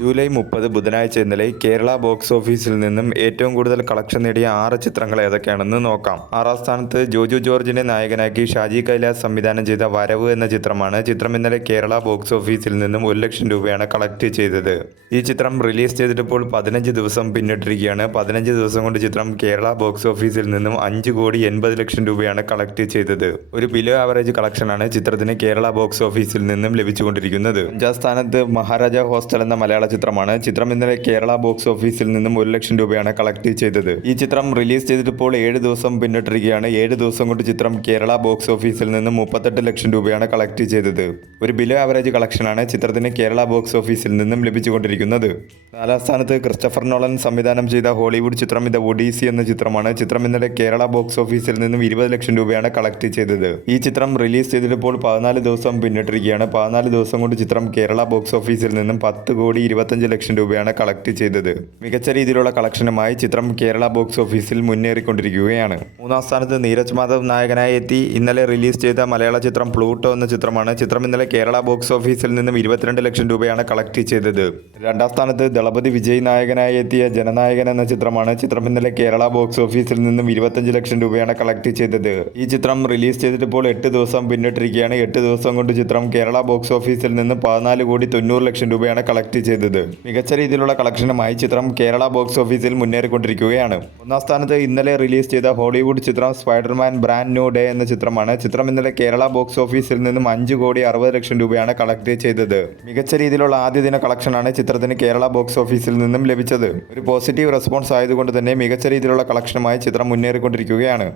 July 30 ബുധനാഴ്ച ഇന്നലെ Kerala box ഓഫീസിൽ നിന്നും ഏറ്റവും കൂടുതൽ കളക്ഷൻ നേടിയ 6 ചിത്രങ്ങൾ ഏതൊക്കെയാണെന്ന് നോക്കാം. 6ാം സ്ഥാനത്ത് ജോജു ജോർജിനെ നായകനാക്കി ഷാജി കൈലാസ് സംവിധാനം ചെയ്ത വരവ് എന്ന ചിത്രമാണ്. ചിത്രം ഇന്നലെ കേരള ബോക്സ് ഓഫീസിൽ നിന്നും 1 ലക്ഷം രൂപയാണ് കളക്ട് ചെയ്തത്. ഈ ചിത്രം റിലീസ് ചെയ്തിട്ടിപ്പോൾ 15 ദിവസം പിന്നിട്ടിരിക്കുകയാണ്. 15 ദിവസം കൊണ്ട് ചിത്രം കേരള ബോക്സ് ഓഫീസിൽ നിന്നും 5,80,00,000 രൂപയാണ് കളക്ട് ചെയ്തത്. ഒരു ബിലോ ആവറേജ് കളക്ഷനാണ് ചിത്രത്തിന് കേരള ബോക്സ് ഓഫീസിൽ നിന്നും ലഭിച്ചുകൊണ്ടിരിക്കുന്നത്. 5ാം സ്ഥാനത്ത് മഹാരാജ ഹോസ്റ്റൽ എന്ന മലയാള ചിത്രമാണ്. ചിത്രം ഇന്നലെ കേരള ബോക്സ് ഓഫീസിൽ നിന്നും 1 ലക്ഷം രൂപയാണ് കളക്ട് ചെയ്തത്. ഈ ചിത്രം റിലീസ് ചെയ്തിട്ടിപ്പോൾ 7 ദിവസം പിന്നിട്ടിരിക്കുകയാണ്. 7 ദിവസം കൊണ്ട് ചിത്രം കേരള ബോക്സ് ഓഫീസിൽ നിന്നും 38 ലക്ഷം രൂപയാണ് കളക്ട് ചെയ്തത്. ഒരു ബിലോ ആവറേജ് കളക്ഷനാണ് ചിത്രത്തിന് കേരള ബോക്സ് ഓഫീസിൽ നിന്നും ലഭിച്ചുകൊണ്ടിരിക്കുന്നത്. 4ാം സ്ഥാനത്ത് ക്രിസ്റ്റഫർ നോളൻ സംവിധാനം ചെയ്ത ഹോളിവുഡ് ചിത്രം ദ ഒഡീസി എന്ന ചിത്രമാണ്. ചിത്രം ഇന്നലെ കേരള ബോക്സ് ഓഫീസിൽ നിന്നും 20 ലക്ഷം രൂപയാണ് കളക്ട് ചെയ്തത്. ഈ ചിത്രം റിലീസ് ചെയ്തിട്ടിപ്പോൾ 14 ദിവസം പിന്നിട്ടിരിക്കുകയാണ്. 14 ദിവസം കൊണ്ട് ചിത്രം കേരള ബോക്സ് ഓഫീസിൽ നിന്നും 10,25 ലക്ഷം രൂപയാണ് കളക്ട് ചെയ്തത്. മികച്ച രീതിയിലുള്ള കളക്ഷനുമായി ചിത്രം കേരള ബോക്സ് ഓഫീസിൽ മുന്നേറിക്കൊണ്ടിരിക്കുകയാണ്. 3ാം സ്ഥാനത്ത് നീരജ് മാധവ് നായകനായി എത്തി ഇന്നലെ റിലീസ് ചെയ്ത മലയാള ചിത്രം പ്ലൂട്ടോ എന്ന ചിത്രമാണ്. ചിത്രം ഇന്നലെ കേരള ബോക്സ് ഓഫീസിൽ നിന്നും 22 ലക്ഷം രൂപയാണ് കളക്ട് ചെയ്തത്. 2ാം സ്ഥാനത്ത് ദളപതി വിജയ് നായകനായി എത്തിയ ജനനായകൻ എന്ന ചിത്രമാണ്. ചിത്രം ഇന്നലെ കേരള ബോക്സ് ഓഫീസിൽ നിന്നും 25 ലക്ഷം രൂപയാണ് കളക്ട് ചെയ്തത്. ഈ ചിത്രം റിലീസ് ചെയ്തിട്ടിപ്പോൾ 8 ദിവസം പിന്നിട്ടിരിക്കുകയാണ്. 8 ദിവസം കൊണ്ട് ചിത്രം കേരള ബോക്സ് ഓഫീസിൽ നിന്ന് 14,90,00,000 രൂപയാണ് കളക്ട് ചെയ്തത്. മികച്ച രീതിയിലുള്ള കളക്ഷനുമായി ചിത്രം കേരള ബോക്സ് ഓഫീസിൽ മുന്നേറിക്കൊണ്ടിരിക്കുകയാണ്. 1ാം സ്ഥാനത്ത് ഇന്നലെ റിലീസ് ചെയ്ത ഹോളിവുഡ് ചിത്രം സ്പൈഡർമാൻ ബ്രാൻഡ് ന്യൂ ഡേ എന്ന ചിത്രമാണ്. ചിത്രം ഇന്നലെ കേരള ബോക്സ് ഓഫീസിൽ നിന്നും 5,60,00,000 രൂപയാണ് കളക്ട് ചെയ്തത്. മികച്ച രീതിയിലുള്ള ആദ്യ ദിന കളക്ഷനാണ് ചിത്രത്തിന് കേരള ബോക്സ് ഓഫീസിൽ നിന്നും ലഭിച്ചത്. ഒരു പോസിറ്റീവ് റെസ്പോൺസ് ആയതുകൊണ്ട് തന്നെ മികച്ച രീതിയിലുള്ള കളക്ഷനുമായി ചിത്രം മുന്നേറിക്കൊണ്ടിരിക്കുകയാണ്.